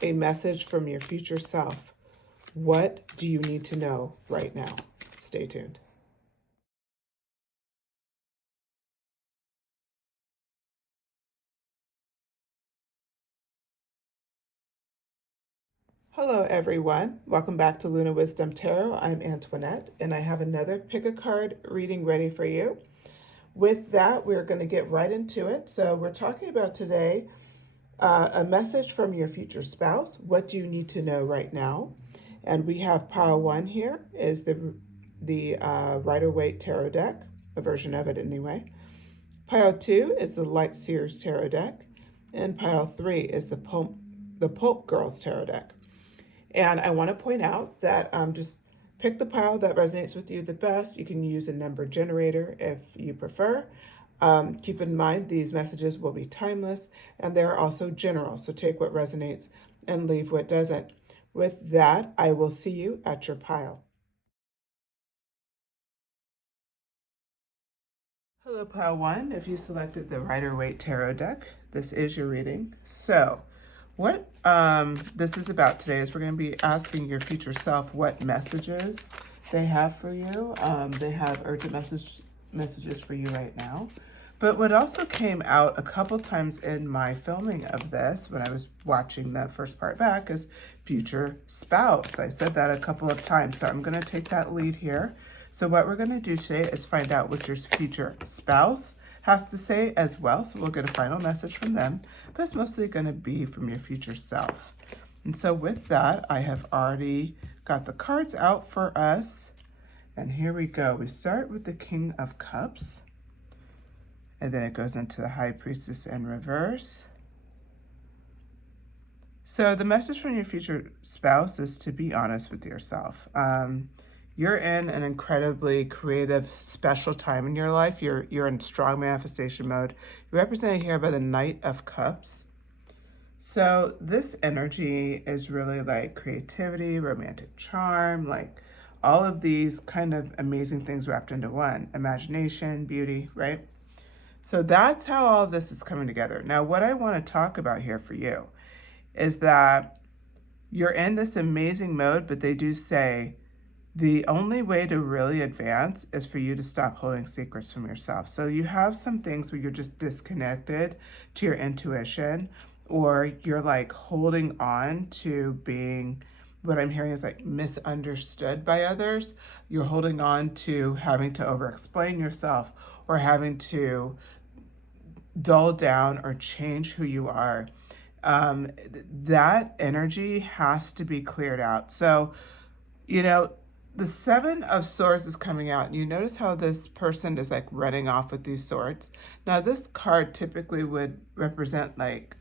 a message from your future self. What do you need to know right now? Stay tuned. Hello, everyone. Welcome back to Luna Wisdom Tarot. I'm Antoinette, and I have another pick a card reading ready for you. With that, we're going to get right into it. So, we're talking about today a message from your future spouse. What do you need to know right now? And we have pile one here is the Rider-Waite Tarot deck, a version of it anyway. Pile two is the Light Seers Tarot deck, and pile three is the Pulp Girls Tarot deck. And I want to point out that just pick the pile that resonates with you the best. You can use a number generator if you prefer. Keep in mind these messages will be timeless and they're also general. So take what resonates and leave what doesn't. With that, I will see you at your pile. Hello, pile one. If you selected the Rider-Waite Tarot deck, this is your reading. So what this is about today is we're going to be asking your future self what messages they have for you. They have urgent messages for you right now. But what also came out a couple times in my filming of this, when I was watching the first part back, is future spouse. I said that a couple of times, so I'm going to take that lead here. So what we're going to do today is find out what your future spouse has to say as well. So we'll get a final message from them, but it's mostly going to be from your future self. And so with that, I have already got the cards out for us. And here we go. We start with the King of Cups. And then it goes into the High Priestess in reverse. So the message from your future spouse is to be honest with yourself. You're in an incredibly creative, special time in your life. You're in strong manifestation mode. You're represented here by the Knight of Cups. So this energy is really like creativity, romantic charm, like all of these kind of amazing things wrapped into one. Imagination, beauty, right? So that's how all of this is coming together. Now, what I want to talk about here for you is that you're in this amazing mode, but they do say the only way to really advance is for you to stop holding secrets from yourself. So you have some things where you're just disconnected to your intuition, or you're like holding on to being, what I'm hearing is like misunderstood by others. You're holding on to having to over-explain yourself or having to dull down or change who you are. That energy has to be cleared out. So, you know, the Seven of Swords is coming out, and you notice how this person is like running off with these swords. Now, this card typically would represent like,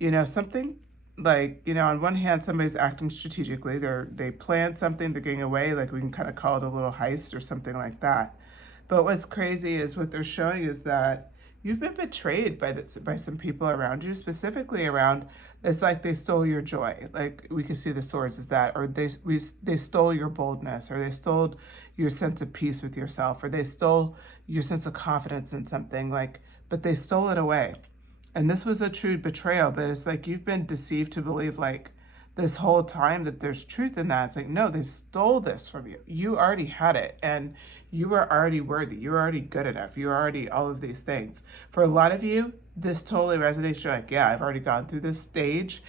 you know, something like, you know, on one hand, somebody's acting strategically. They planned something, they're getting away, like we can kind of call it a little heist or something like that. But what's crazy is what they're showing is that you've been betrayed by some people around you, specifically around, it's like they stole your joy. Like we can see the swords as that, or they stole your boldness, or they stole your sense of peace with yourself, or they stole your sense of confidence in something, like, but they stole it away. And this was a true betrayal, but it's like you've been deceived to believe like this whole time that there's truth in that. It's like, no, they stole this from you. You already had it, and you were already worthy. You're already good enough. You're already all of these things. For a lot of you, this totally resonates. You're like, yeah, I've already gone through this stage.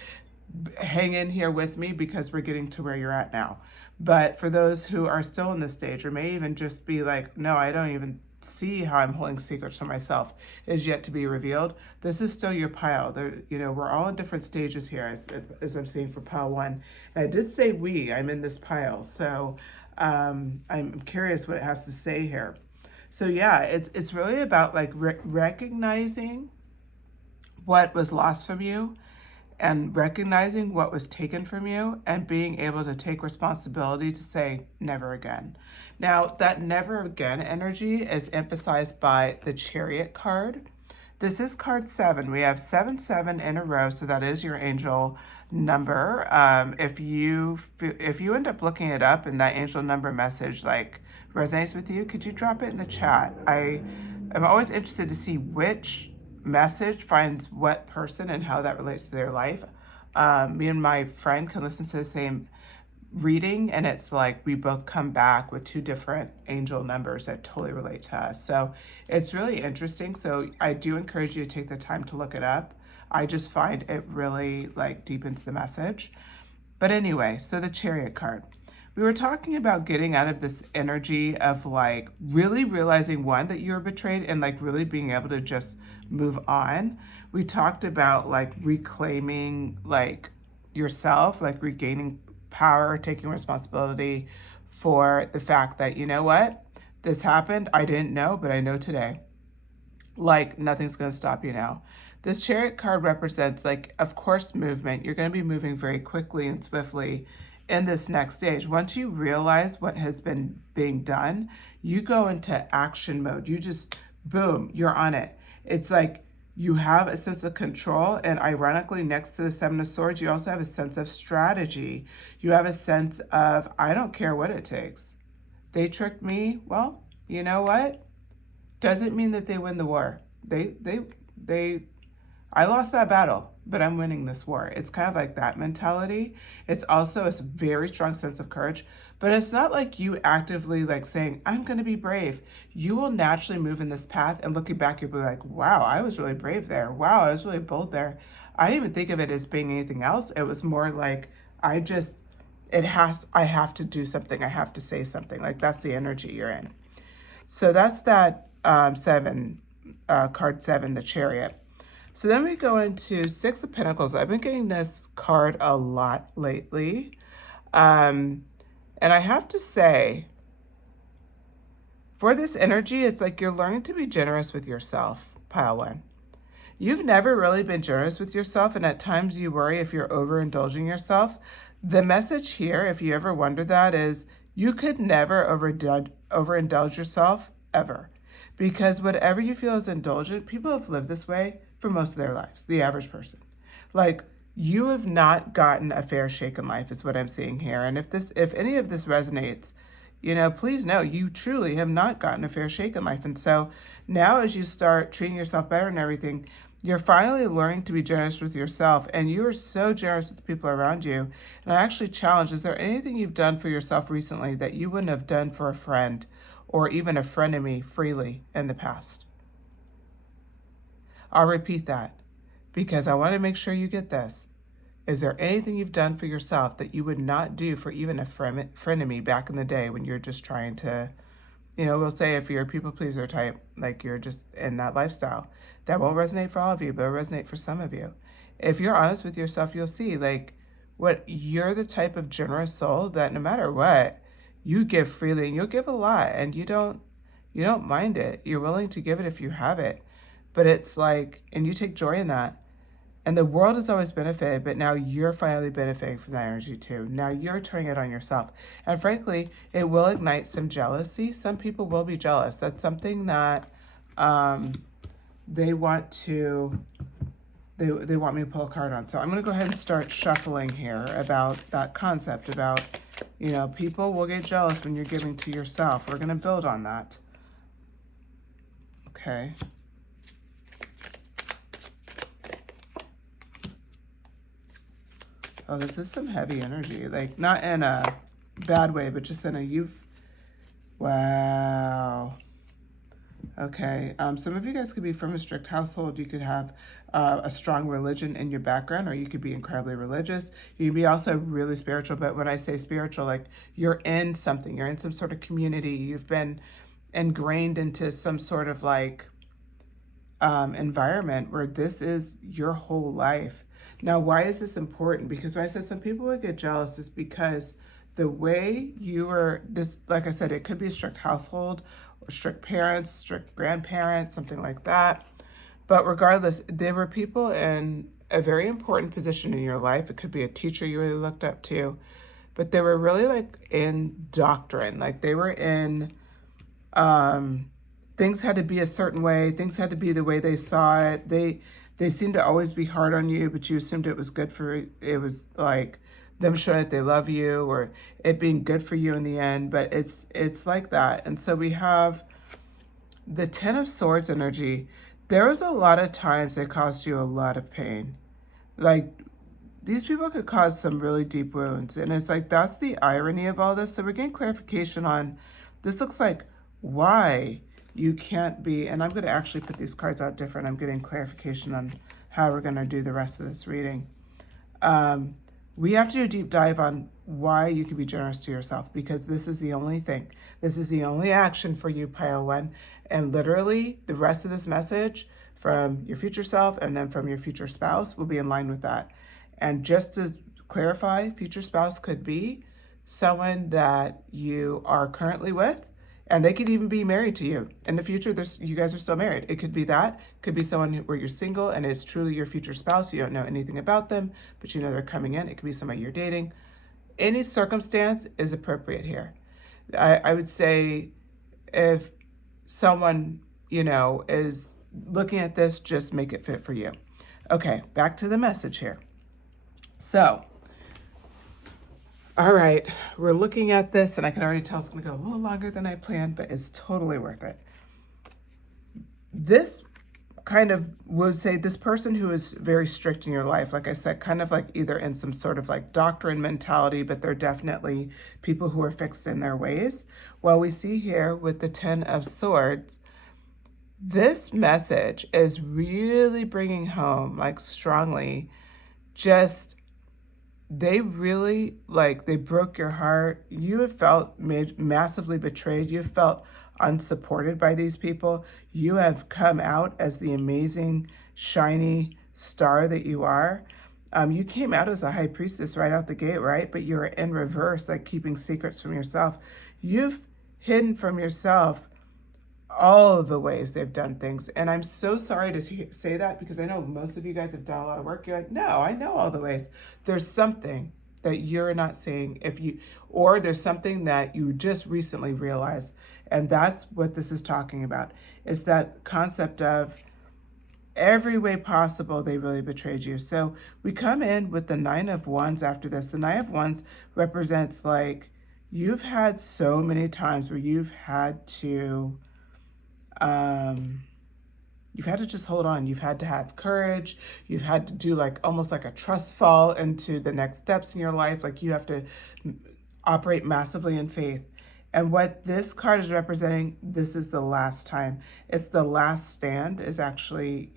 Hang in here with me because we're getting to where you're at now. But for those who are still in this stage, or may even just be like, no, I don't even see how I'm holding secrets from myself, is yet to be revealed. This is still your pile. There, you know, we're all in different stages here, as I'm saying for pile one. And I did say I'm in this pile, so I'm curious what it has to say here. So yeah, it's really about like recognizing what was lost from you, and recognizing what was taken from you, and being able to take responsibility to say never again. Now, that never again energy is emphasized by the Chariot card. This is card 7. We have 7 in a row, so that is your angel number. If you end up looking it up and that angel number message like resonates with you, could you drop it in the chat? I am always interested to see which message finds what person and how that relates to their life. Me and my friend can listen to the same reading, and it's like we both come back with two different angel numbers that totally relate to us. So it's really interesting. So I do encourage you to take the time to look it up. I just find it really like deepens the message. But anyway, so the Chariot card. We were talking about getting out of this energy of like really realizing one, that you were betrayed, and like really being able to just move on. We talked about like reclaiming like yourself, like regaining power, taking responsibility for the fact that, you know what, this happened. I didn't know, but I know today. Like nothing's going to stop you now. This Chariot card represents, like, of course, movement. You're going to be moving very quickly and swiftly in this next stage. Once you realize what has been being done, you go into action mode. You just, boom, you're on it. It's like you have a sense of control. And ironically, next to the Seven of Swords, you also have a sense of strategy. You have a sense of, I don't care what it takes. They tricked me. Well, you know what? Doesn't mean that they win the war. They I lost that battle, but I'm winning this war. It's kind of like that mentality. It's also a very strong sense of courage, but it's not like you actively like saying, I'm going to be brave. You will naturally move in this path, and looking back, you'll be like, wow, I was really brave there. Wow, I was really bold there. I didn't even think of it as being anything else. It was more like, I have to do something. I have to say something. Like that's the energy you're in. So that's that card seven, the Chariot. So then we go into Six of Pentacles. I've been getting this card a lot lately. And I have to say, for this energy, it's like you're learning to be generous with yourself, pile one. You've never really been generous with yourself, and at times you worry if you're overindulging yourself. The message here, if you ever wonder that, is you could never overindulge yourself, ever. Because whatever you feel is indulgent, people have lived this way for most of their lives, the average person. Like, you have not gotten a fair shake in life is what I'm seeing here. And if any of this resonates, please know you truly have not gotten a fair shake in life. And so now as you start treating yourself better and everything, you're finally learning to be generous with yourself, and you are so generous with the people around you. And I actually challenge, is there anything you've done for yourself recently that you wouldn't have done for a friend or even a frenemy freely in the past? I'll repeat that because I want to make sure you get this. Is there anything you've done for yourself that you would not do for even a frenemy back in the day when you're just trying to, we'll say if you're a people pleaser type, like you're just in that lifestyle, that won't resonate for all of you, but it'll resonate for some of you. If you're honest with yourself, you'll see like what you're the type of generous soul that no matter what, you give freely and you'll give a lot, and you don't mind it. You're willing to give it if you have it. But it's like, and you take joy in that. And the world has always benefited, but now you're finally benefiting from that energy too. Now you're turning it on yourself. And frankly, it will ignite some jealousy. Some people will be jealous. That's something that they want me to pull a card on. So I'm going to go ahead and start shuffling here about that concept about, people will get jealous when you're giving to yourself. We're going to build on that. Okay. Oh, this is some heavy energy. Like, not in a bad way, but just in a wow. Okay. Some of you guys could be from a strict household. You could have a strong religion in your background, or you could be incredibly religious. You can be also really spiritual. But when I say spiritual, like you're in something, you're in some sort of community. You've been ingrained into some sort of like environment where this is your whole life. Now, why is this important? Because when I said some people would get jealous, is because the way you were, this, like I said, it could be a strict household, or strict parents, strict grandparents, something like that. But regardless, there were people in a very important position in your life. It could be a teacher you really looked up to, but they were really like in doctrine. Like they were in, things had to be a certain way. Things had to be the way they saw it. They seemed to always be hard on you, but you assumed it was good it was like them showing that they love you or it being good for you in the end, but it's like that. And so we have the Ten of Swords energy. There was a lot of times it caused you a lot of pain. Like these people could cause some really deep wounds. And it's like, that's the irony of all this. So we're getting clarification on, this looks like why you can't be, and I'm going to actually put these cards out different. I'm getting clarification on how we're going to do the rest of this reading. We have to do a deep dive on why you can be generous to yourself, because this is the only thing. This is the only action for you, Pile 1. And literally, the rest of this message from your future self and then from your future spouse will be in line with that. And just to clarify, future spouse could be someone that you are currently with, and they could even be married to you. In the future, you guys are still married. It could be that. It could be someone where you're single and it's truly your future spouse. You don't know anything about them, but you know they're coming in. It could be somebody you're dating. Any circumstance is appropriate here. I would say if someone, is looking at this, just make it fit for you. Okay, back to the message here. So, all right, we're looking at this, and I can already tell it's going to go a little longer than I planned, but it's totally worth it. This kind of would say this person who is very strict in your life, like I said, kind of like either in some sort of like doctrine mentality, but they're definitely people who are fixed in their ways. Well, we see here with the 10 of Swords, this message is really bringing home, like strongly, just they really, like, they broke your heart. You have felt massively betrayed. You have felt unsupported by these people. You have come out as the amazing, shiny star that you are. You came out as a high priestess right out the gate, right? But you're in reverse, like keeping secrets from yourself. You've hidden from yourself all of the ways they've done things. And I'm so sorry to say that, because I know most of you guys have done a lot of work. You're like, no, I know all the ways. There's something that you're not seeing, or there's something that you just recently realized. And that's what this is talking about. It's that concept of every way possible, they really betrayed you. So we come in with the 9 of Wands after this. The 9 of Wands represents, like, you've had so many times where you've had to just hold on. You've had to have courage. You've had to do like almost like a trust fall into the next steps in your life. Like you have to operate massively in faith. And what this card is representing, this is the last time. It's the last stand is actually,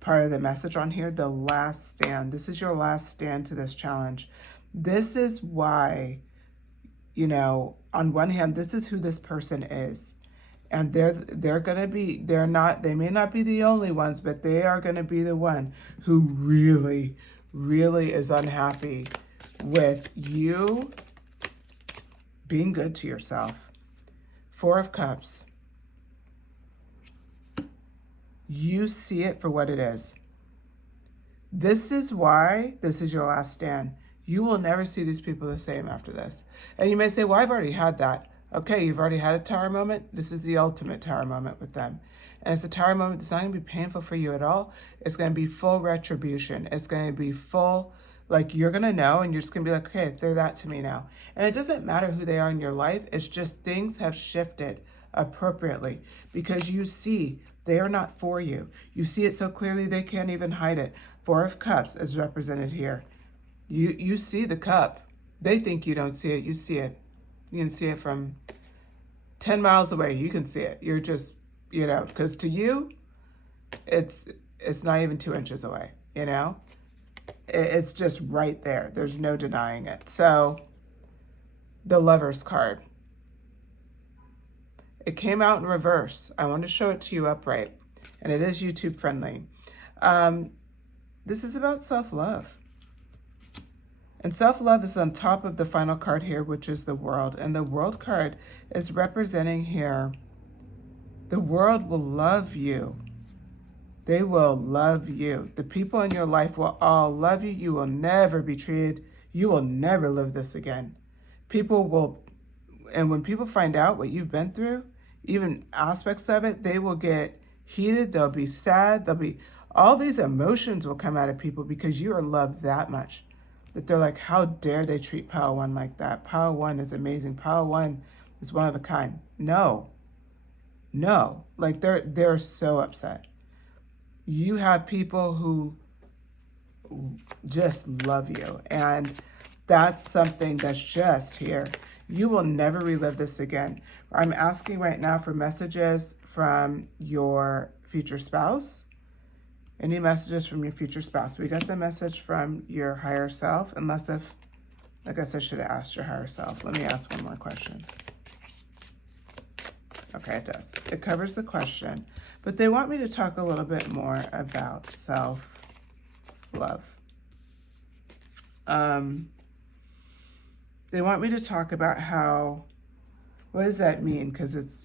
part of the message on here. The last stand. This is your last stand to this challenge. This is why, on one hand, this is who this person is. And they may not be the only ones, but they are going to be the one who really, really is unhappy with you being good to yourself. 4 of Cups. You see it for what it is. This is why this is your last stand. You will never see these people the same after this. And you may say, well, I've already had that. Okay, you've already had a tower moment. This is the ultimate tower moment with them. And it's a tower moment that's not going to be painful for you at all. It's going to be full retribution. It's going to be full, like you're going to know, and you're just going to be like, okay, they're that to me now. And it doesn't matter who they are in your life. It's just things have shifted appropriately because you see they are not for you. You see it so clearly they can't even hide it. 4 of Cups is represented here. You see the cup. They think you don't see it. You see it. You can see it from 10 miles away. You can see it. You're just, because to you, it's not even 2 inches away, It's just right there. There's no denying it. So the Lover's card. It came out in reverse. I want to show it to you upright. And it is YouTube friendly. This is about self-love. And self-love is on top of the final card here, which is the World. And the World card is representing here, the world will love you. They will love you. The people in your life will all love you. You will never be treated. You will never live this again. People will, and when people find out what you've been through, even aspects of it, they will get heated. They'll be sad. All these emotions will come out of people because you are loved that much. That they're like, how dare they treat Pile 1 like that? Pile 1 is amazing. Pile 1 is one of a kind. No. Like they're so upset. You have people who just love you. And that's something that's just here. You will never relive this again. I'm asking right now for messages from your future spouse. Any messages from your future spouse? We got the message from your higher self, unless if, I guess I should have asked your higher self. Let me ask one more question. Okay, it does. It covers the question, but they want me to talk a little bit more about self-love. They want me to talk about how, what does that mean? Because it's,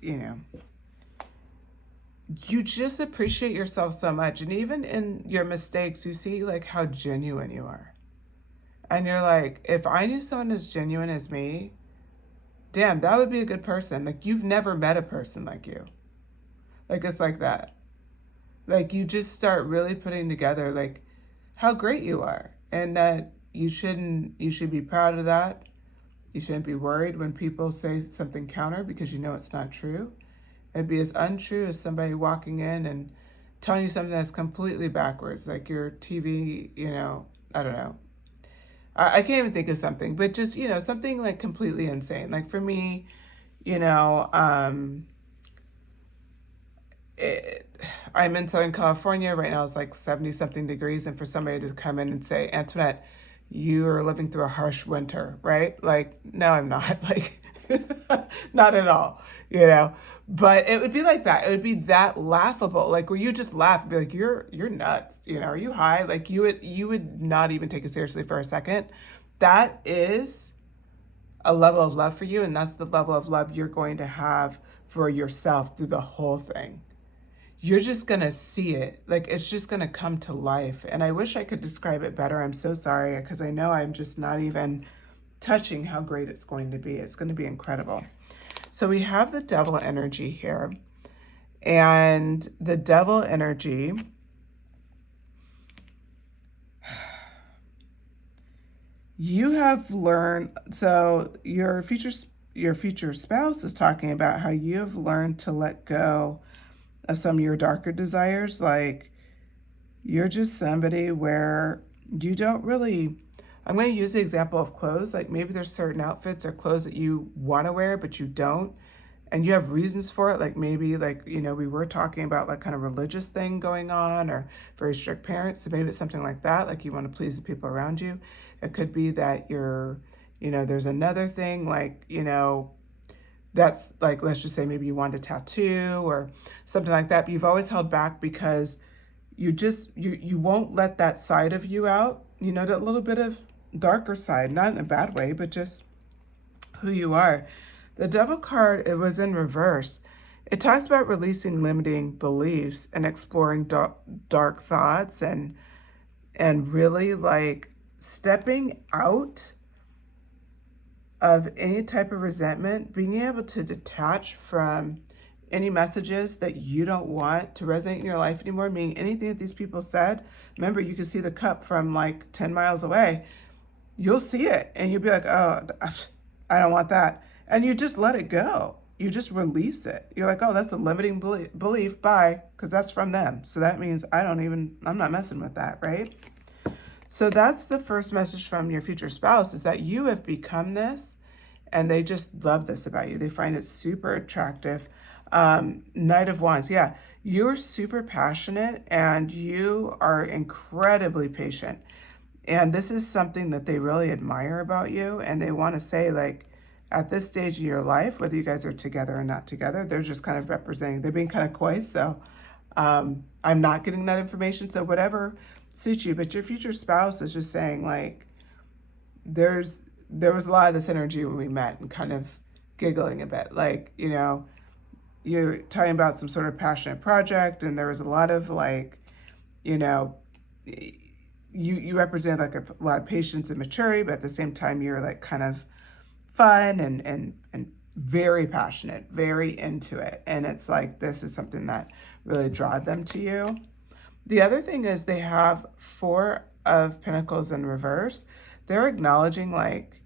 you just appreciate yourself so much. And even in your mistakes, you see like how genuine you are. And you're like, if I knew someone as genuine as me, damn, that would be a good person. Like, you've never met a person like you. Like, it's like that. Like, you just start really putting together like how great you are. And that you should be proud of that. You shouldn't be worried when people say something counter, because you know it's not true. It'd be as untrue as somebody walking in and telling you something that's completely backwards, like your TV, I don't know. I can't even think of something, but just, something like completely insane. Like for me, I'm in Southern California right now. It's like 70 something degrees. And for somebody to come in and say, Antoinette, you are living through a harsh winter, right? Like, no, I'm not. Like, not at all, But it would be like that. It would be that laughable, like where you just laugh and be like, you're nuts, Are you high? Like you would not even take it seriously for a second. That is a level of love for you, and that's the level of love you're going to have for yourself through the whole thing. You're just gonna see it, like it's just gonna come to life. And I wish I could describe it better. I'm so sorry, because I know I'm just not even touching how great it's going to be. It's going to be incredible. So we have the devil energy here, and the devil energy, you have learned, so your future spouse is talking about how you have learned to let go of some of your darker desires. Like you're just somebody where you don't really, I'm going to use the example of clothes. Like maybe there's certain outfits or clothes that you want to wear, but you don't. And you have reasons for it. Like maybe we were talking about like kind of religious thing going on, or very strict parents. So maybe it's something like that. Like you want to please the people around you. It could be that there's another thing that's like, let's just say maybe you want a tattoo or something like that. But you've always held back because you won't let that side of you out, that little bit of darker side, not in a bad way, but just who you are. The devil card, it was in reverse. It talks about releasing limiting beliefs and exploring dark thoughts and really like stepping out of any type of resentment, being able to detach from any messages that you don't want to resonate in your life anymore, meaning anything that these people said. Remember, you can see the cup from like 10 miles away. You'll see it and you'll be like, oh, I don't want that. And you just let it go. You just release it. You're like, oh, that's a limiting belief. Bye. Because that's from them. So that means I'm not messing with that, right? So that's the first message from your future spouse, is that you have become this and they just love this about you. They find it super attractive. Knight of Wands. Yeah, you're super passionate and you are incredibly patient. And this is something that they really admire about you. And they want to say, like, at this stage in your life, whether you guys are together or not together, they're just kind of representing, they're being kind of coy. So I'm not getting that information. So whatever suits you, but your future spouse is just saying like, there was a lot of this energy when we met and kind of giggling a bit. Like, you're talking about some sort of passionate project and there was a lot of like, you represent like a lot of patience and maturity, but at the same time, you're like kind of fun and very passionate, very into it. And it's like, this is something that really draw them to you. The other thing is they have 4 of Pentacles in reverse. They're acknowledging like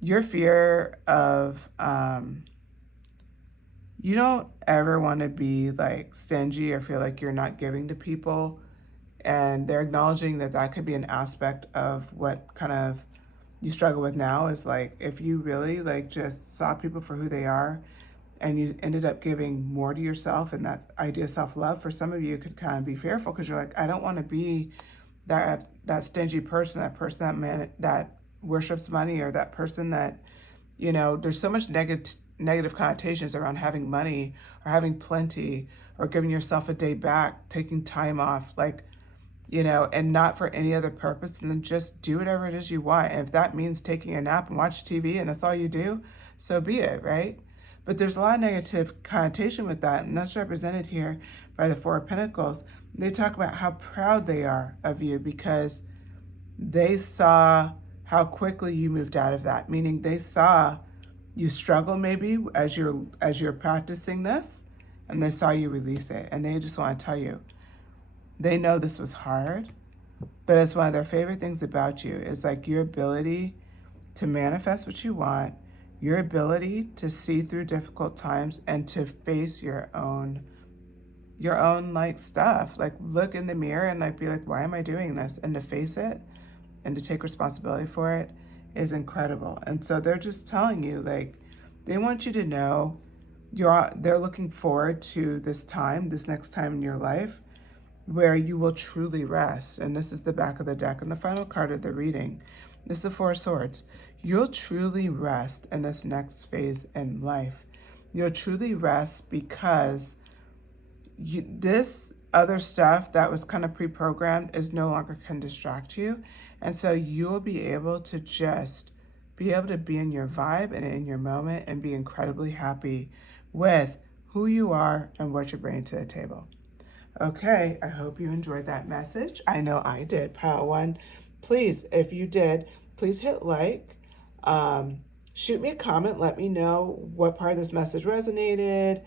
your fear of, you don't ever want to be like stingy or feel like you're not giving to people. And they're acknowledging that that could be an aspect of what kind of you struggle with now, is like if you really like just saw people for who they are and you ended up giving more to yourself, and that idea of self-love for some of you could kind of be fearful because you're like, I don't want to be that stingy person, that person that that worships money, or that person that, you know, there's so much negative connotations around having money or having plenty or giving yourself a day back, taking time off, like, you know, and not for any other purpose, and then just do whatever it is you want. And if that means taking a nap and watch TV and that's all you do, so be it, right? But there's a lot of negative connotation with that, and that's represented here by the Four of Pentacles. They talk about how proud they are of you because they saw how quickly you moved out of that, meaning they saw you struggle maybe as you're practicing this, and they saw you release it, and they just want to tell you they know this was hard, but it's one of their favorite things about you is like your ability to manifest what you want, your ability to see through difficult times and to face your own like stuff, like look in the mirror and like be like, why am I doing this? And to face it and to take responsibility for it is incredible. And so they're just telling you, like, they want you to know they're looking forward to this time, this next time in your life where you will truly rest. And this is the back of the deck and the final card of the reading. This is the Four of Swords. You'll truly rest in this next phase in life. You'll truly rest because this other stuff that was kind of pre-programmed is no longer can distract you. And so you'll be able to just be able to be in your vibe and in your moment and be incredibly happy with who you are and what you're bringing to the table. Okay, I hope you enjoyed that message. I know I did, Pile One. Please, if you did, please hit like. Shoot me a comment. Let me know what part of this message resonated.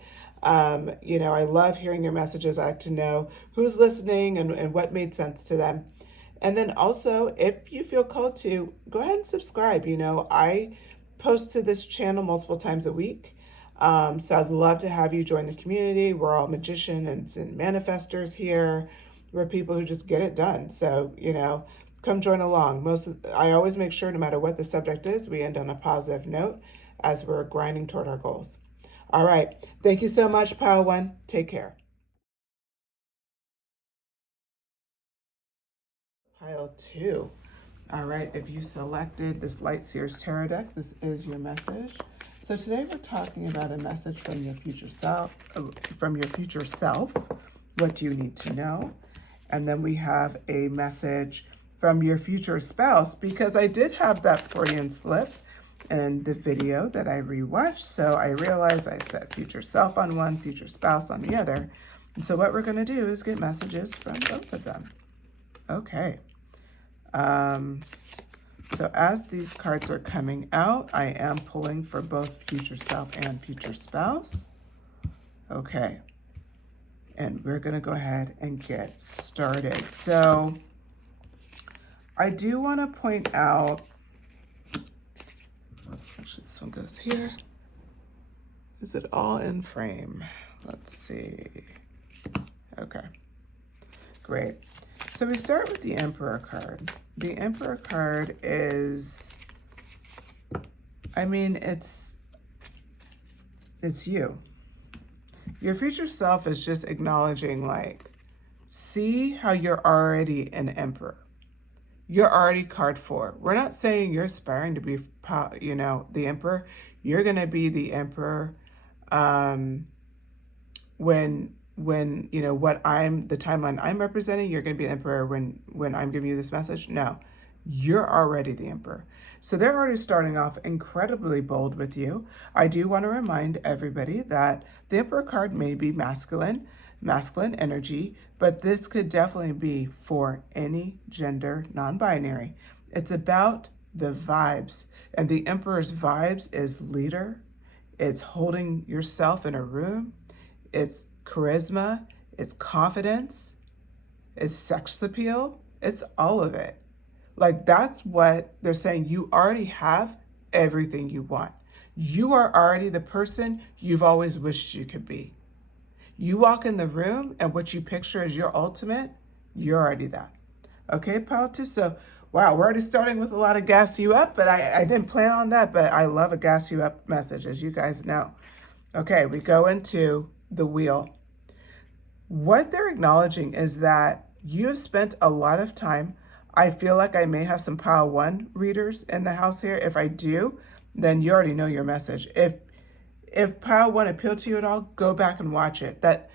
You know, I love hearing your messages. I like to know who's listening and what made sense to them. And then also, if you feel called to, go ahead and subscribe. You know, I post to this channel multiple times a week. So I'd love to have you join the community. We're all magicians and manifestors here. We're people who just get it done. So, you know, come join along. I always make sure no matter what the subject is, we end on a positive note as we're grinding toward our goals. All right. Thank you so much, Pile One. Take care. Pile Two. All right, if you selected this Light Seers Tarot deck, this is your message. So today we're talking about a message from your future self, What do you need to know? And then we have a message from your future spouse, because I did have that Freudian slip in the video that I rewatched. So I realized I said future self on one, future spouse on the other. And so what we're going to do is get messages from both of them. Okay. So as these cards are coming out, I am pulling for both future self and future spouse. Okay. And we're going to go ahead and get started. So I do want to point out, actually this one goes here. Is it all in frame? Let's see. Okay, great. So we start with the Emperor card. The Emperor card is, I mean, it's you. Your future self is just acknowledging, like, see how you're already an Emperor. You're already card 4. We're not saying you're aspiring to be, you know, the Emperor. You're going to be the Emperor when you know what the timeline I'm representing, you're going to be the Emperor when I'm giving you this message. No, you're already the Emperor. So they're already starting off incredibly bold with you. I do want to remind everybody that the Emperor card may be masculine energy, but this could definitely be for any gender, non-binary. It's about the vibes, and the Emperor's vibes is leader. It's holding yourself in a room. It's charisma, it's confidence, it's sex appeal, it's all of it. Like, that's what they're saying. You already have everything you want. You are already the person you've always wished you could be. You walk in the room and what you picture as your ultimate You're already that. Okay, pile 2. So, wow, we're already starting with a lot of gas you up, but I didn't plan on that, but I love a gas you up message, as you guys know. Okay, we go into the wheel. What they're acknowledging is that you have spent a lot of time. I feel like I may have some pile 1 readers in the house here. If I do, then you already know your message. If pile 1 appealed to you at all, go back and watch it. That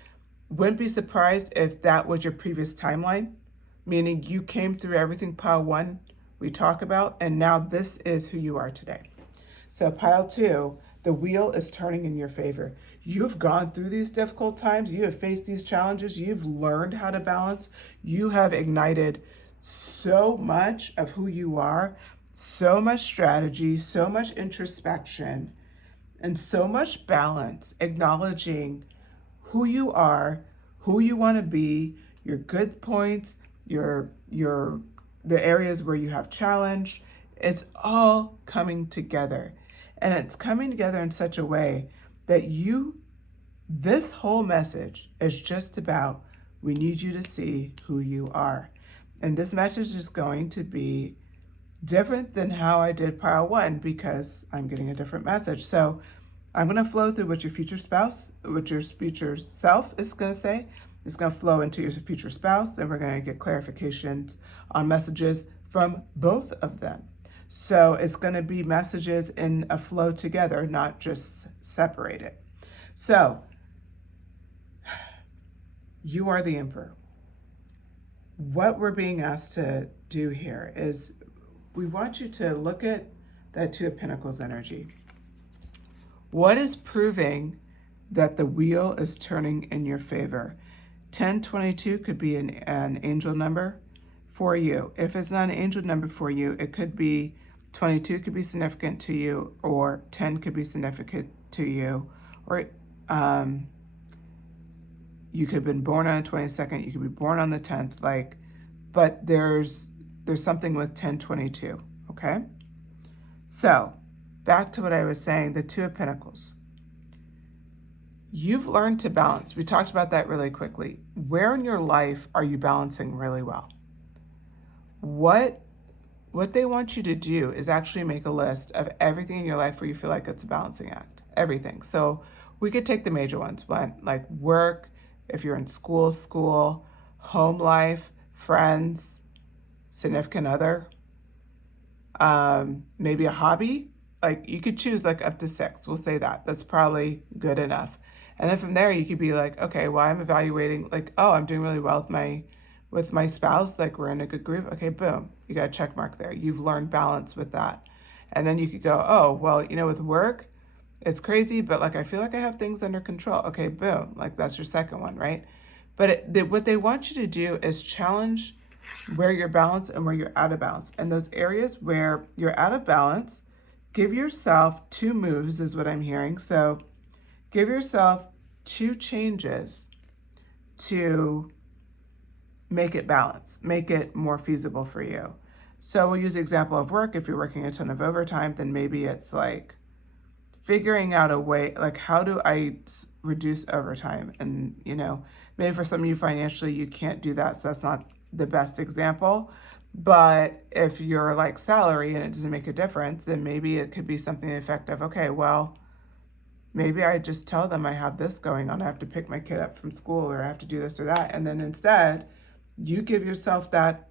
wouldn't be surprised if that was your previous timeline, meaning you came through everything pile 1 we talk about, and now this is who you are today. So pile 2, the wheel is turning in your favor. You've gone through these difficult times. You have faced these challenges. You've learned how to balance. You have ignited so much of who you are, so much strategy, so much introspection, and so much balance, acknowledging who you are, who you want to be, your good points, the areas where you have challenge. It's all coming together. And it's coming together in such a way that this whole message is just about, we need you to see who you are. And this message is going to be different than how I did pile 1 because I'm getting a different message. So I'm going to flow through what your future spouse, what your future self is going to say. It's going to flow into your future spouse, and we're going to get clarifications on messages from both of them. So it's going to be messages in a flow together, not just separated. So you are the emperor. What we're being asked to do here is we want you to look at that 2 of Pentacles energy. What is proving that the wheel is turning in your favor? 1022 could be an angel number for you. If it's not an angel number for you, it could be 22 could be significant to you, or 10 could be significant to you, or you could have been born on the 22nd, you could be born on the 10th, but there's something with 1022, okay? So, back to what I was saying, the 2 of Pentacles. You've learned to balance. We talked about that really quickly. Where in your life are you balancing really well? What they want you to do is actually make a list of everything in your life where you feel like it's a balancing act. Everything. So we could take the major ones, like work, if you're in school, home life, friends, significant other, maybe a hobby. Like you could choose like up to 6. We'll say that. That's probably good enough. And then from there, you could be like, okay, well, I'm evaluating, like, oh, I'm doing really well with my spouse, like we're in a good groove. Okay, boom, you got a check mark there. You've learned balance with that. And then you could go, oh, well, with work, it's crazy, but like I feel like I have things under control. Okay, boom, like that's your second one, right? But what they want you to do is challenge where you're balanced and where you're out of balance. And those areas where you're out of balance, give yourself 2 moves is what I'm hearing. So give yourself 2 changes to make it balance, make it more feasible for you. So we'll use the example of work. If you're working a ton of overtime, then maybe it's like figuring out a way, like how do I reduce overtime? And, maybe for some of you financially, you can't do that. So that's not the best example. But if you're like salary and it doesn't make a difference, then maybe it could be something effective. Okay, well, maybe I just tell them I have this going on. I have to pick my kid up from school, or I have to do this or that. And then instead, you give yourself that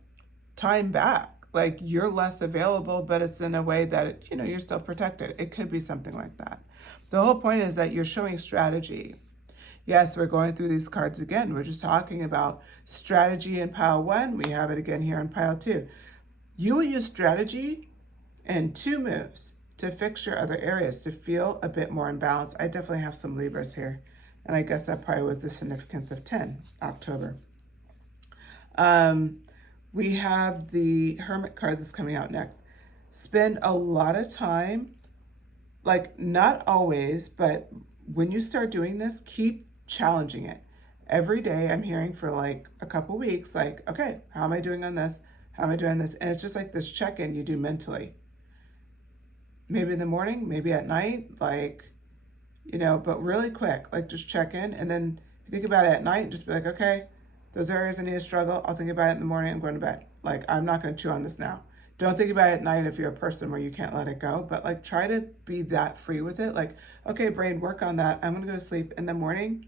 time back. Like you're less available, but it's in a way that, you're still protected. It could be something like that. The whole point is that you're showing strategy. Yes, we're going through these cards again. We're just talking about strategy in pile 1. We have it again here in pile 2. You will use strategy and 2 moves to fix your other areas, to feel a bit more in balance. I definitely have some Libras here. And I guess that probably was the significance of 10, October. We have the Hermit card that's coming out next. Spend a lot of time, like not always, but when you start doing this, keep challenging it. Every day I'm hearing for like a couple weeks, like, okay, how am I doing on this? How am I doing this? And it's just like this check-in you do mentally. Maybe in the morning, maybe at night, like, but really quick, like just check in. And then if you think about it at night, just be like, okay, Those areas I need to struggle, I'll think about it in the morning. I'm going to bed. Like, I'm not going to chew on this now. Don't think about it at night if you're a person where you can't let it go, but like try to be that free with it. Like, okay, brain, work on that. I'm going to go to sleep. In the morning,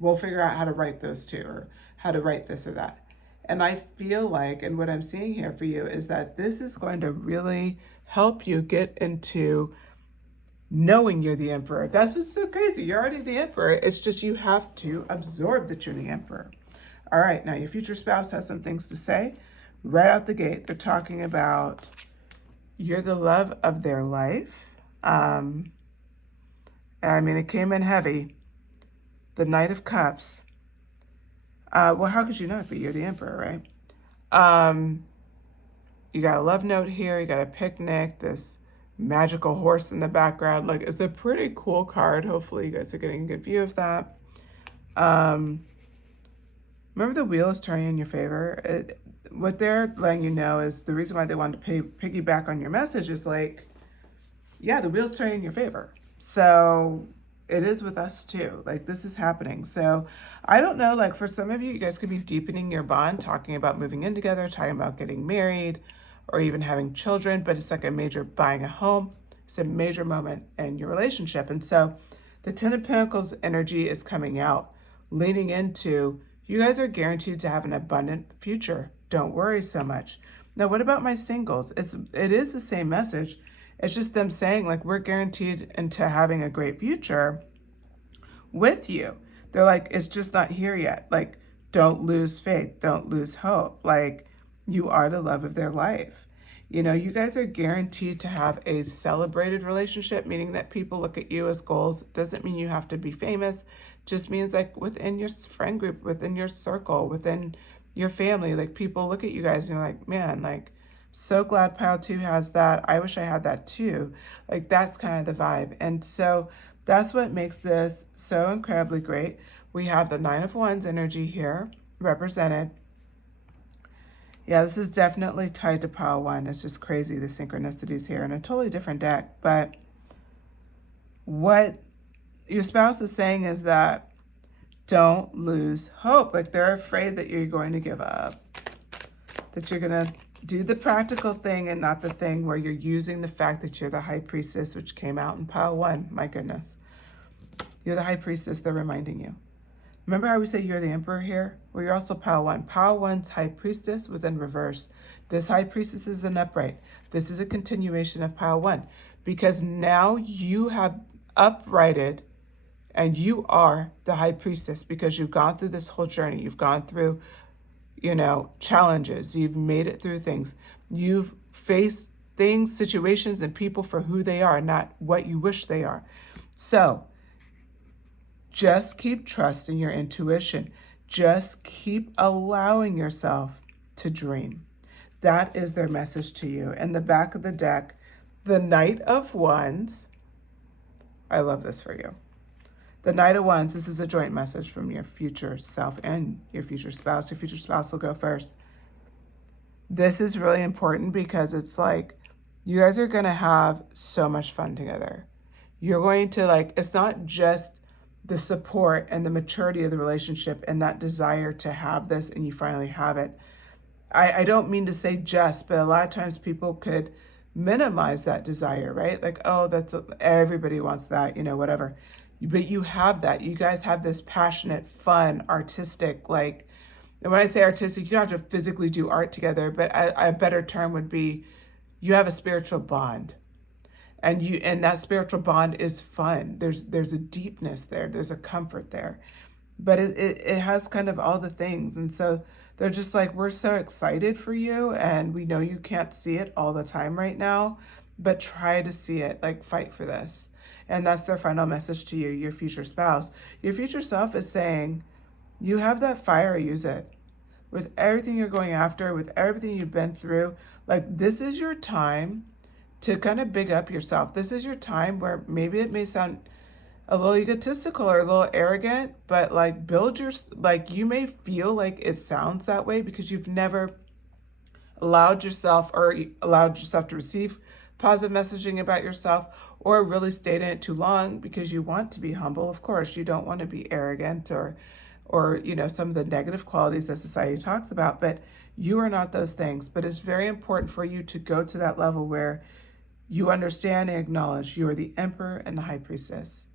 we'll figure out how to write those two or how to write this or that. And I feel like, and what I'm seeing here for you is that this is going to really help you get into knowing you're the emperor. That's what's so crazy. You're already the emperor. It's just you have to absorb that you're the emperor. All right, now your future spouse has some things to say. Right out the gate, they're talking about you're the love of their life. I mean, it came in heavy. The Knight of Cups. Well, how could you not be? You're the emperor, right? You got a love note here. You got a picnic, this magical horse in the background. Like, it's a pretty cool card. Hopefully you guys are getting a good view of that. Remember, the wheel is turning in your favor. What they're letting you know is the reason why they want to piggyback on your message is like, yeah, the wheel's turning in your favor. So it is with us too. Like, this is happening. So I don't know, like for some of you, you guys could be deepening your bond, talking about moving in together, talking about getting married, or even having children, but it's like a major buying a home. It's a major moment in your relationship. And so the Ten of Pentacles energy is coming out, leaning into, you guys are guaranteed to have an abundant future. Don't worry so much. Now, what about my singles? It is the same message. It's just them saying, like, we're guaranteed into having a great future with you. They're like, it's just not here yet. Like, don't lose faith. Don't lose hope. Like, you are the love of their life. You know, you guys are guaranteed to have a celebrated relationship, meaning that people look at you as goals. Doesn't mean you have to be famous. Just means like within your friend group, within your circle, within your family, like people look at you guys and you're like, man, like, so glad pile 2 has that. I wish I had that too. Like, that's kind of the vibe. And so that's what makes this so incredibly great. We have the Nine of Wands energy here represented. Yeah, this is definitely tied to pile 1. It's just crazy, the synchronicities here in a totally different deck. But what your spouse is saying is that don't lose hope. Like, they're afraid that you're going to give up, that you're going to do the practical thing and not the thing where you're using the fact that you're the High Priestess, which came out in pile 1. My goodness. You're the High Priestess, they're reminding you. Remember how we say you're the Emperor here? Well, you're also pile 1. Pile 1's High Priestess was in reverse. This High Priestess is an upright. This is a continuation of pile 1, because now you have uprighted and you are the High Priestess, because you've gone through this whole journey. You've gone through, you know, challenges. You've made it through things. You've faced things, situations, and people for who they are, not what you wish they are. So just keep trusting your intuition. Just keep allowing yourself to dream. That is their message to you. In the back of the deck, the Knight of Wands. I love this for you. The Knight of Wands, this is a joint message from your future self and your future spouse. Your future spouse will go first. This is really important because it's like, you guys are going to have so much fun together. You're going to, like, it's not just the support and the maturity of the relationship and that desire to have this and you finally have it. I don't mean to say just, but a lot of times people could minimize that desire, right? Like, oh, everybody wants that, you know, whatever. But you have that. You guys have this passionate, fun, artistic, like, and when I say artistic, you don't have to physically do art together, but a better term would be you have a spiritual bond. And that spiritual bond is fun. There's a deepness there. There's a comfort there. But it has kind of all the things. And so they're just like, we're so excited for you, and we know you can't see it all the time right now, but try to see it, like, fight for this. And that's their final message to you, your future spouse. Your future self is saying, you have that fire, use it. With everything you're going after, with everything you've been through, like, this is your time to kind of big up yourself. This is your time where maybe it may sound a little egotistical or a little arrogant, but like, you may feel like it sounds that way because you've never allowed yourself to receive positive messaging about yourself, or really stayed in it too long because you want to be humble. Of course, you don't want to be arrogant or, you know, some of the negative qualities that society talks about, but you are not those things. But it's very important for you to go to that level where you understand and acknowledge you are the emperor and the high priestess.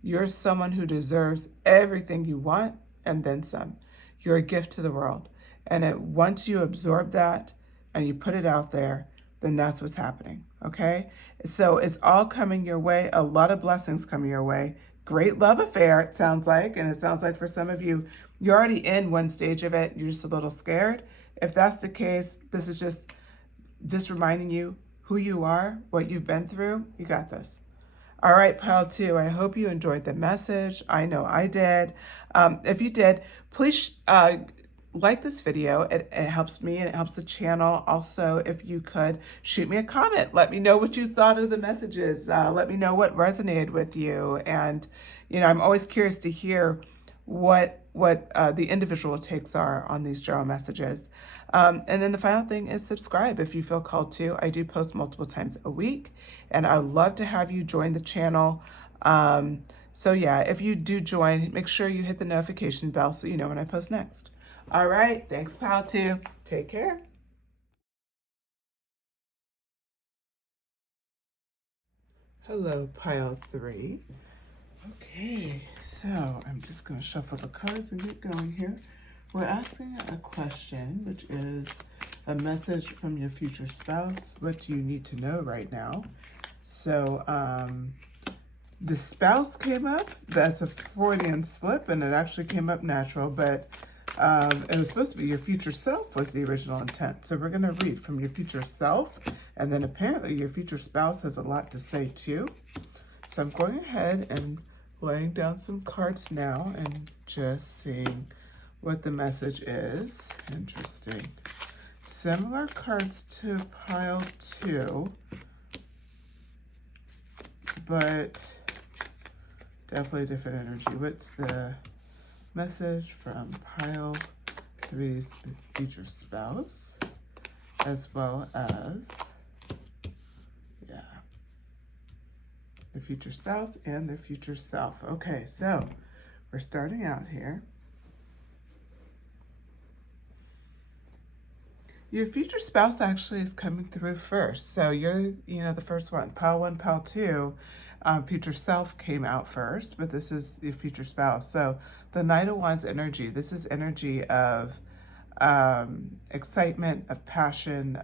You're someone who deserves everything you want and then some. You're a gift to the world. And once you absorb that and you put it out there, then that's what's happening, okay? So it's all coming your way. A lot of blessings coming your way. Great love affair, it sounds like. And it sounds like for some of you, you're already in one stage of it. You're just a little scared. If that's the case, this is just reminding you who you are, what you've been through. You got this. All right, pile two, I hope you enjoyed the message. I know I did. If you did, please like this video. It helps me and it helps the channel. Also, if you could shoot me a comment, let me know what you thought of the messages. Let me know what resonated with you. And, you know, I'm always curious to hear what the individual takes are on these general messages. And then the final thing is subscribe if you feel called to. I do post multiple times a week, and I'd love to have you join the channel. So yeah, if you do join, make sure you hit the notification bell so you know when I post next. All right, thanks, pal, too. Take care. Hello, pile three. Okay, so I'm just going to shuffle the cards and get going here. We're asking a question, which is a message from your future spouse. What do you need to know right now? So the spouse came up. That's a Freudian slip, and it actually came up natural, but it was supposed to be your future self was the original intent. So we're going to read from your future self, and then apparently your future spouse has a lot to say too. So I'm going ahead and laying down some cards now and just seeing what the message is. Interesting. Similar cards to pile two, but definitely different energy. What's the message from pile three's future spouse, as well as, yeah, the future spouse and their future self. Okay, so we're starting out here. Your future spouse actually is coming through first. So you're, the first one. Pile 2, future self came out first, but this is your future spouse. So the Knight of Wands energy, this is energy of excitement, of passion,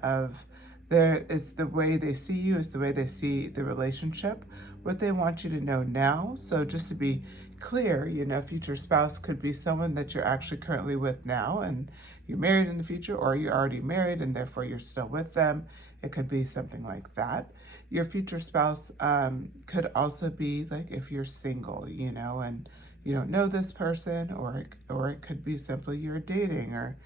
it's the way they see you, is the way they see the relationship, what they want you to know now. So just to be clear, future spouse could be someone that you're actually currently with now, and you're married in the future, or you're already married and therefore you're still with them. It could be something like that. Your future spouse could also be like if you're single, and you don't know this person, or it could be simply you're dating, or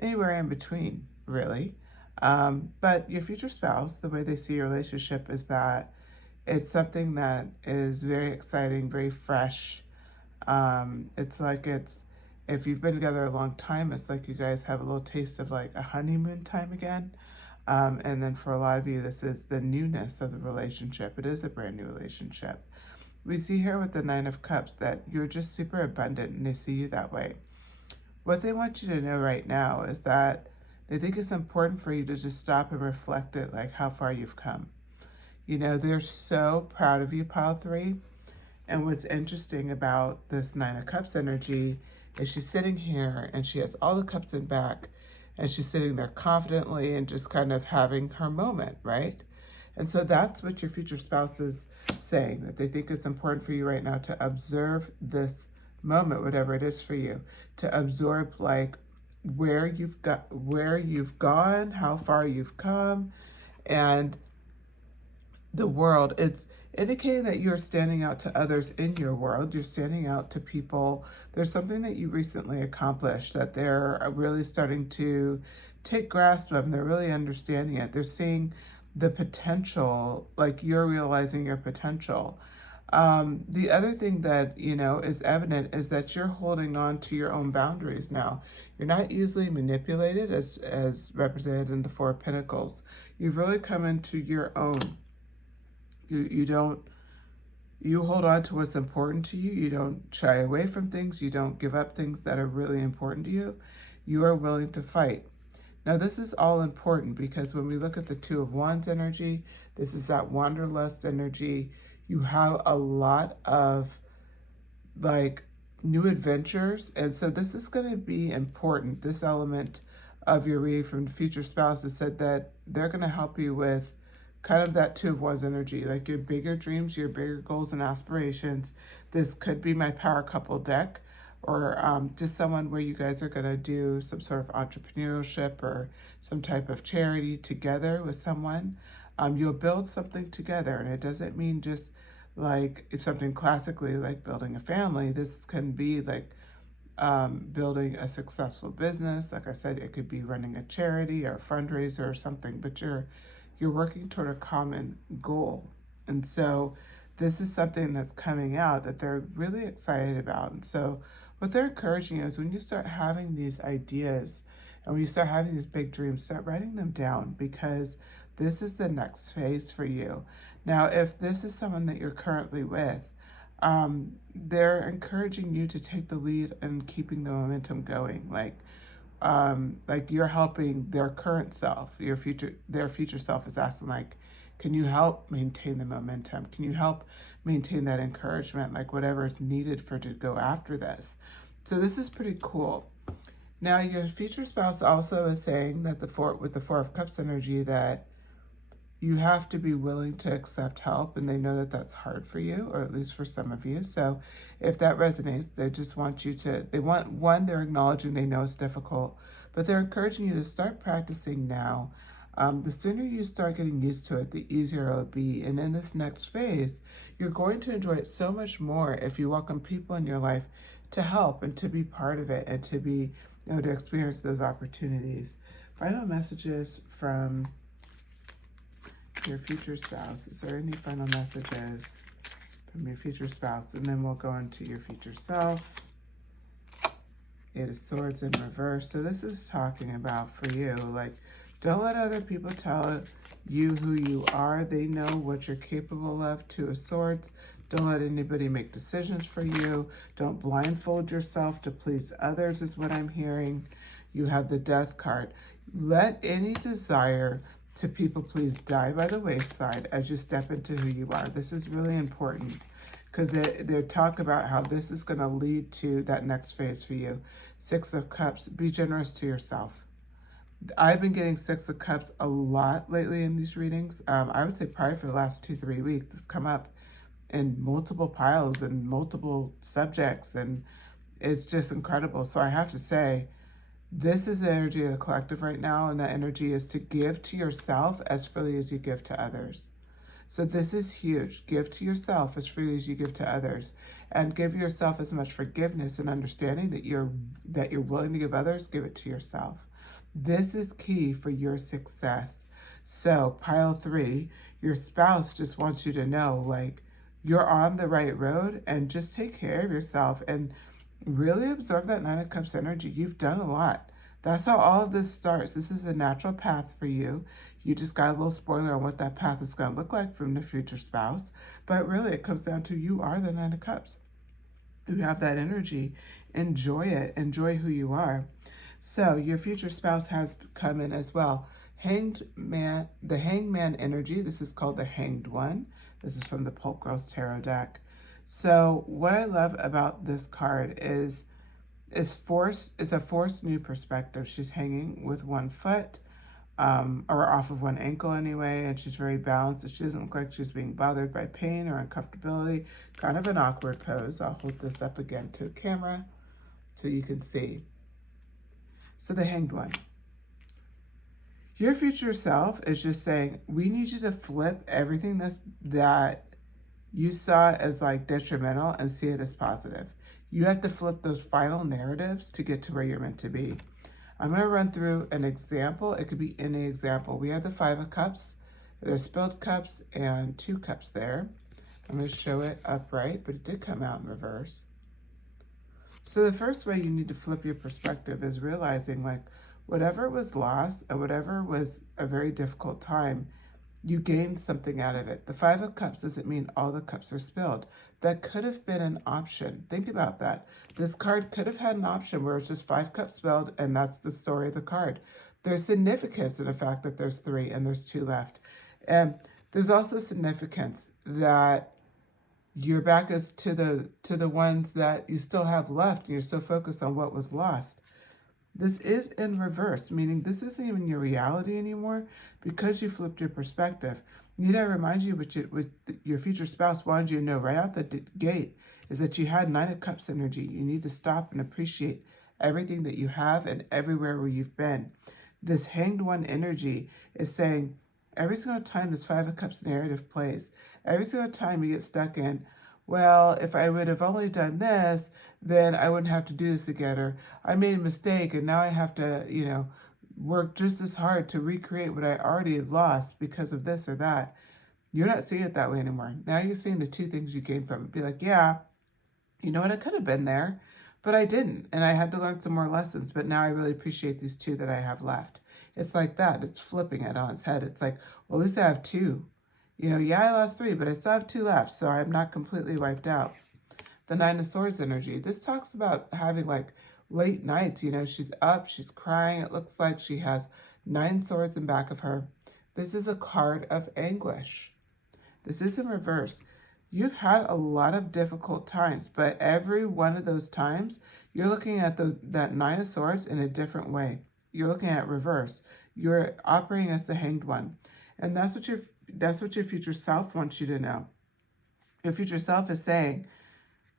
anywhere in between, really. But your future spouse, the way they see your relationship is that it's something that is very exciting, very fresh. It's like if you've been together a long time, it's like you guys have a little taste of like a honeymoon time again. And then for a lot of you, this is the newness of the relationship. It is a brand new relationship. We see here with the Nine of Cups that you're just super abundant and they see you that way. What they want you to know right now is that they think it's important for you to just stop and reflect it, like how far you've come. They're so proud of you, pile three. And what's interesting about this Nine of Cups energy is she's sitting here and she has all the cups in back, and she's sitting there confidently and just kind of having her moment, right? And so that's what your future spouse is saying, that they think it's important for you right now to observe this moment, whatever it is for you, to absorb like where you've gone, how far you've come, and the world. It's indicating that you're standing out to others in your world. You're standing out to people. There's something that you recently accomplished that they're really starting to take grasp of, and they're really understanding it. They're seeing the potential, like you're realizing your potential. The other thing that, is evident is that you're holding on to your own boundaries now. You're not easily manipulated as represented in the Four of Pentacles. You've really come into your own. You don't, You hold on to what's important to you. You don't shy away from things. You don't give up things that are really important to you. You are willing to fight. Now, this is all important because when we look at the Two of Wands energy, this is that wanderlust energy. You have a lot of like new adventures. And so this is going to be important. This element of your reading from the future spouse has said that they're going to help you with kind of that Two of Wands energy, like your bigger dreams, your bigger goals and aspirations. This could be my power couple deck, or just someone where you guys are going to do some sort of entrepreneurship or some type of charity together with someone. You'll build something together, and it doesn't mean just like it's something classically like building a family. This can be like building a successful business. Like I said, it could be running a charity or a fundraiser or something, but you're working toward a common goal. And so this is something that's coming out that they're really excited about. And so what they're encouraging you is when you start having these ideas and when you start having these big dreams, start writing them down, because this is the next phase for you. Now, if this is someone that you're currently with, they're encouraging you to take the lead in keeping the momentum going. Like you're helping their current self, their future self is asking, like, can you help maintain the momentum? Can you help maintain that encouragement? Like whatever is needed for to go after this. So this is pretty cool. Now your future spouse also is saying that with the Four of Cups energy, that you have to be willing to accept help, and they know that that's hard for you, or at least for some of you. So if that resonates, they just want you to, they're acknowledging they know it's difficult, but they're encouraging you to start practicing now. The sooner you start getting used to it, the easier it'll be. And in this next phase, you're going to enjoy it so much more if you welcome people in your life to help and to be part of it and to be, to experience those opportunities. Final messages from your future spouse. Is there any final messages from your future spouse? And then we'll go into your future self. Eight of Swords in reverse. So this is talking about for you, like, don't let other people tell you who you are. They know what you're capable of. Two of Swords. Don't let anybody make decisions for you. Don't blindfold yourself to please others is what I'm hearing. You have the Death card. Let any desire to people please die by the wayside as you step into who you are. This is really important because they talk about how this is going to lead to that next phase for you. Six of Cups, be generous to yourself. I've been getting Six of Cups a lot lately in these readings. I would say probably for the last 2-3 weeks. It's come up in multiple piles and multiple subjects, and it's just incredible. So I have to say, this is the energy of the collective right now, and that energy is to give to yourself as freely as you give to others. So this is huge. Give to yourself as freely as you give to others, and give yourself as much forgiveness and understanding that you're willing to give others. Give it to yourself. This is key for your success. So pile 3, your spouse just wants you to know, like, you're on the right road, and just take care of yourself and really absorb that Nine of Cups energy. You've done a lot. That's how all of this starts. This is a natural path for you. You just got a little spoiler on what that path is going to look like from the future spouse. But really, it comes down to you are the Nine of Cups. You have that energy. Enjoy it. Enjoy who you are. So your future spouse has come in as well. The Hangman energy. This is called the Hanged One. This is from the Pulp Girls Tarot deck. So what I love about this card is a forced new perspective. She's hanging with one foot, or off of one ankle anyway, and she's very balanced. She doesn't look like she's being bothered by pain or uncomfortability. Kind of an awkward pose. I'll hold this up again to camera so you can see. So the Hanged One. Your future self is just saying, we need you to flip everything that you saw as like detrimental and see it as positive. You have to flip those final narratives to get to where you're meant to be. I'm going to run through an example. It could be any example. We have the Five of Cups. There's spilled cups and 2 cups there. I'm going to show it upright, but it did come out in reverse. So the first way you need to flip your perspective is realizing, like, whatever was lost and whatever was a very difficult time, You gained something out of it. The Five of Cups doesn't mean all the cups are spilled. That could have been an option. Think about that. This card could have had an option where it's just 5 cups spilled, and that's the story of the card. There's significance in the fact that there's 3 and there's 2 left. And there's also significance that your back is to the ones that you still have left, and you're still focused on what was lost. This is in reverse, meaning this isn't even your reality anymore because you flipped your perspective. Need I remind you what your future spouse wanted you to know right out the gate is that you had 9 of Cups energy. You need to stop and appreciate everything that you have and everywhere where you've been. This Hanged One energy is saying every single time this 5 of Cups narrative plays, every single time you get stuck in, well, if I would have only done this, then I wouldn't have to do this again. Or I made a mistake and now I have to, work just as hard to recreate what I already lost because of this or that. You're not seeing it that way anymore. Now you're seeing the 2 things you gained from it. Be like, yeah, you know what, I could have been there, but I didn't. And I had to learn some more lessons. But now I really appreciate these 2 that I have left. It's like that. It's flipping it on its head. It's like, well, at least I have 2. Yeah, I lost 3, but I still have 2 left, so I'm not completely wiped out. The 9 of Swords energy. This talks about having like late nights. She's up, she's crying. It looks like she has 9 swords in back of her. This is a card of anguish. This is in reverse. You've had a lot of difficult times, but every one of those times, you're looking at that 9 of Swords in a different way. You're looking at reverse. You're operating as the Hanged One. And that's what your future self wants you to know. Your future self is saying,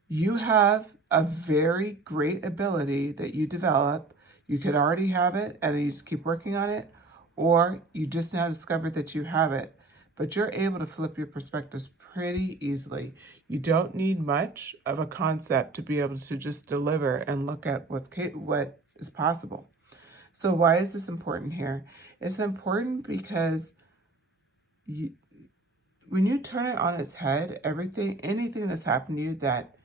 you have a very great ability that you develop. You could already have it, and then you just keep working on it, or you just now discovered that you have it. But you're able to flip your perspectives pretty easily. You don't need much of a concept to be able to just deliver and look at what is possible. So why is this important here? It's important because when you turn it on its head, anything that's happened to you that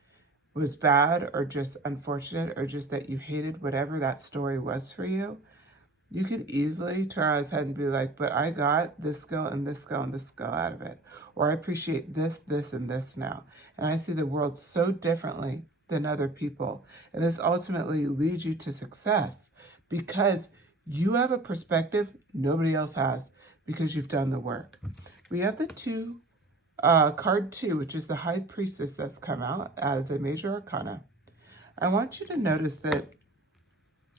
was bad or just unfortunate or just that you hated whatever that story was for you, you could easily turn on its head and be like, but I got this skill and this skill and this skill out of it. Or I appreciate this, this, and this now. And I see the world so differently than other people. And this ultimately leads you to success because you have a perspective nobody else has because you've done the work. We have the card 2, which is the High Priestess that's come out of the Major Arcana. I want you to notice that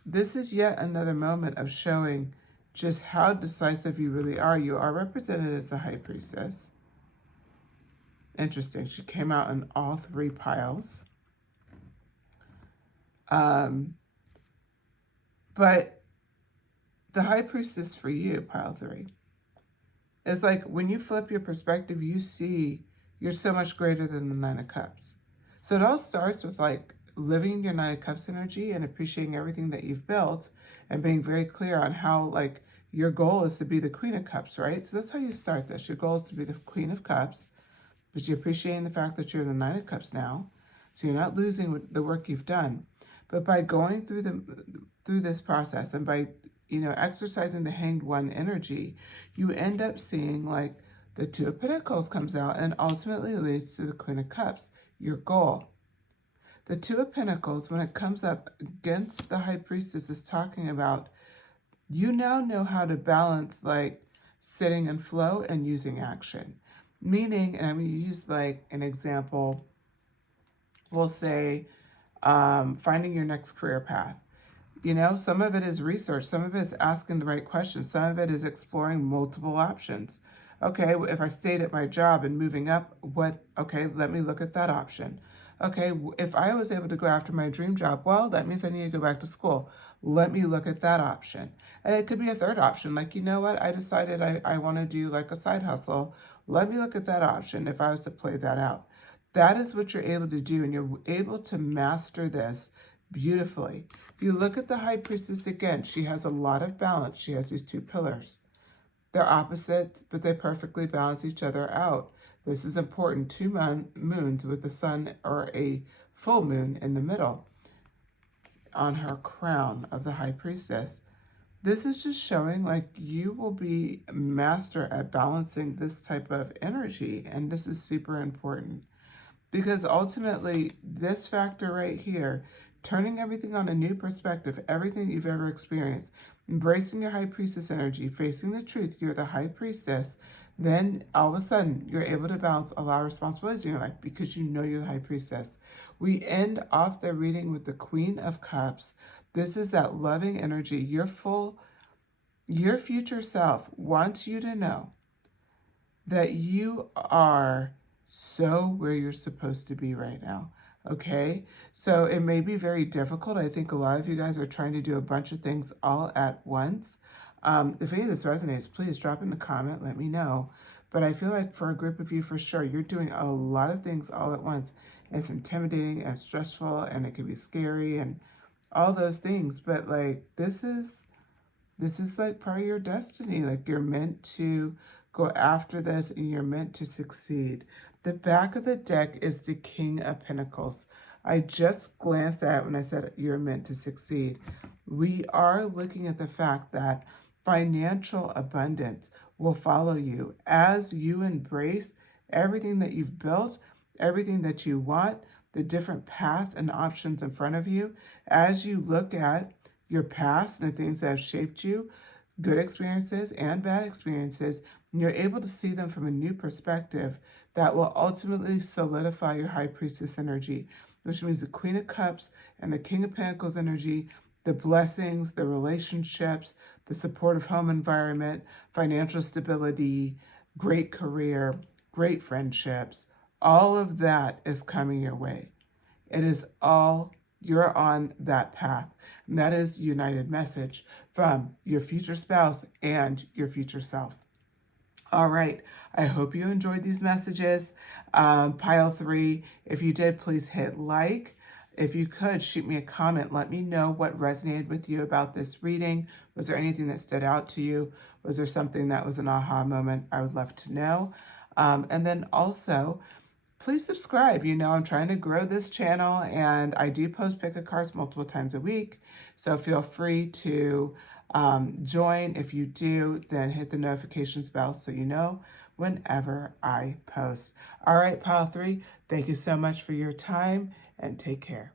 this is yet another moment of showing just how decisive you really are. You are represented as the High Priestess. Interesting. She came out in all 3 piles. But the High Priestess for you, pile 3, is like when you flip your perspective, you see you're so much greater than the 9 of Cups. So it all starts with like living your 9 of Cups energy and appreciating everything that you've built and being very clear on how like your goal is to be the Queen of Cups, right? So that's how you start this. Your goal is to be the Queen of Cups, but you're appreciating the fact that you're the 9 of Cups now. So you're not losing the work you've done. But by going through this process and by exercising the Hanged One energy, you end up seeing like the 2 of Pentacles comes out and ultimately leads to the Queen of Cups, your goal. The 2 of Pentacles, when it comes up against the High Priestess, is talking about you now know how to balance like sitting in flow and using action. Meaning, and I'm going to use like an example, we'll say finding your next career path. Some of it is research. Some of it is asking the right questions. Some of it is exploring multiple options. Okay, if I stayed at my job and moving up, let me look at that option. Okay, if I was able to go after my dream job, well, that means I need to go back to school. Let me look at that option. And it could be a third option. Like, you know what? I decided I want to do like a side hustle. Let me look at that option if I was to play that out. That is what you're able to do, and you're able to master this beautifully. If you look at the High Priestess again, she has a lot of balance. She has these 2 pillars. They're opposite, but they perfectly balance each other out. This is important. 2 moons with the sun or a full moon in the middle on her crown of the High Priestess. This is just showing like you will be master at balancing this type of energy, and this is super important. Because ultimately, this factor right here, turning everything on a new perspective, everything you've ever experienced, embracing your high priestess energy, facing the truth, you're the high priestess, then all of a sudden you're able to balance a lot of responsibilities in your life because you know you're the high priestess. We end off the reading with the Queen of Cups. This is that loving energy. Your future self wants you to know that you are so where you're supposed to be right now. Okay, so it may be very difficult. I think a lot of you guys are trying to do a bunch of things all at once. If any of this resonates, please drop in the comment, let me know. But I feel like for a group of you, for sure, you're doing a lot of things all at once. It's intimidating and stressful, and it can be scary and all those things. But like this is like part of your destiny. Like you're meant to go after this and you're meant to succeed. The back of the deck is the King of Pentacles. I just glanced at it when I said you're meant to succeed. We are looking at the fact that financial abundance will follow you as you embrace everything that you've built, everything that you want, the different paths and options in front of you. As you look at your past and the things that have shaped you, good experiences and bad experiences, and you're able to see them from a new perspective that will ultimately solidify your high priestess energy, which means the Queen of Cups and the King of Pentacles energy, the blessings, the relationships, the supportive home environment, financial stability, great career, great friendships, all of that is coming your way. It is all, you're on that path. And that is united message from your future spouse and your future self. All right. I hope you enjoyed these messages. Pile 3, if you did, please hit like. If you could, shoot me a comment. Let me know what resonated with you about this reading. Was there anything that stood out to you? Was there something that was an aha moment? I would love to know. And then also, please subscribe. You know, I'm trying to grow this channel and I do post pick a cards multiple times a week. So feel free to join. If you do, then hit the notifications bell so you know whenever I post. All right, Pile 3, thank you so much for your time and take care.